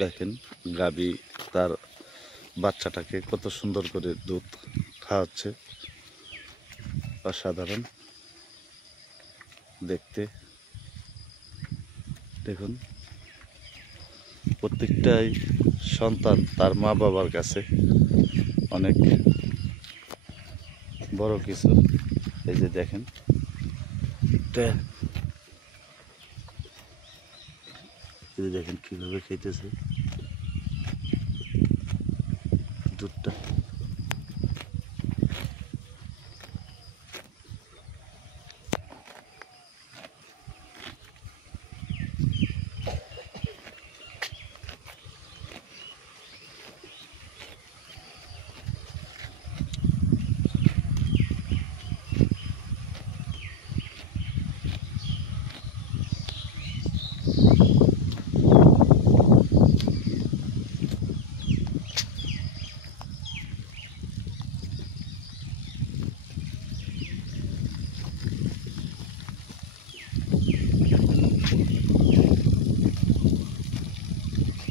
দেখেন গাভী তার বাচ্চাটাকে কত সুন্দর করে দুধ খাওয়াচ্ছে, অসাধারণ দেখতে। দেখুন প্রত্যেকটাই সন্তান তার মা বাবার কাছে অনেক বড় কিছু। এই যে দেখেন এই যে দেখেন কিভাবে খেতেছে দুধটা।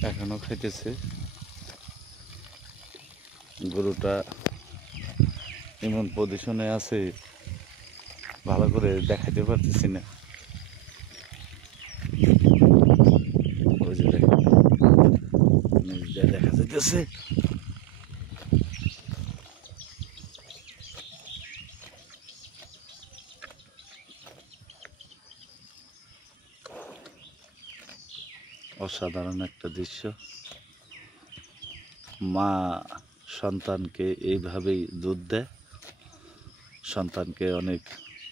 এখনো খাইতেছে। গরুটা এমন পজিশনে আছে ভালো করে দেখাতে পারতেছি না। ওই যে দেখেন নিচটা দেখা যাইতেছে। অসাধারণ একটা দৃশ্য। মা সন্তানকে এইভাবেই দুধ দেয়, সন্তানকে অনেক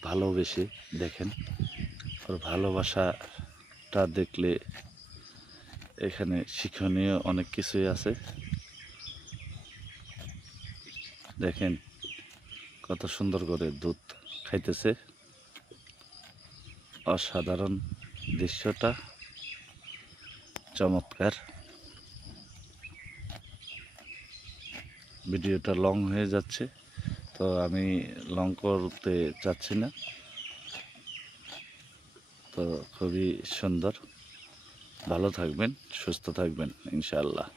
ভালোবেসে। দেখেন ওর ভালোবাসাটা দেখলে এখানে শিক্ষণীয় অনেক কিছুই আছে। দেখেন কত সুন্দর করে দুধ খাইতেছে, অসাধারণ দৃশ্যটা চমৎকার। ভিডিওটা লং হয়ে যাচ্ছে, তো আমি লং করতে চাচ্ছি না। তো খুবই সুন্দর। ভালো থাকবেন, সুস্থ থাকবেন ইনশাআল্লাহ।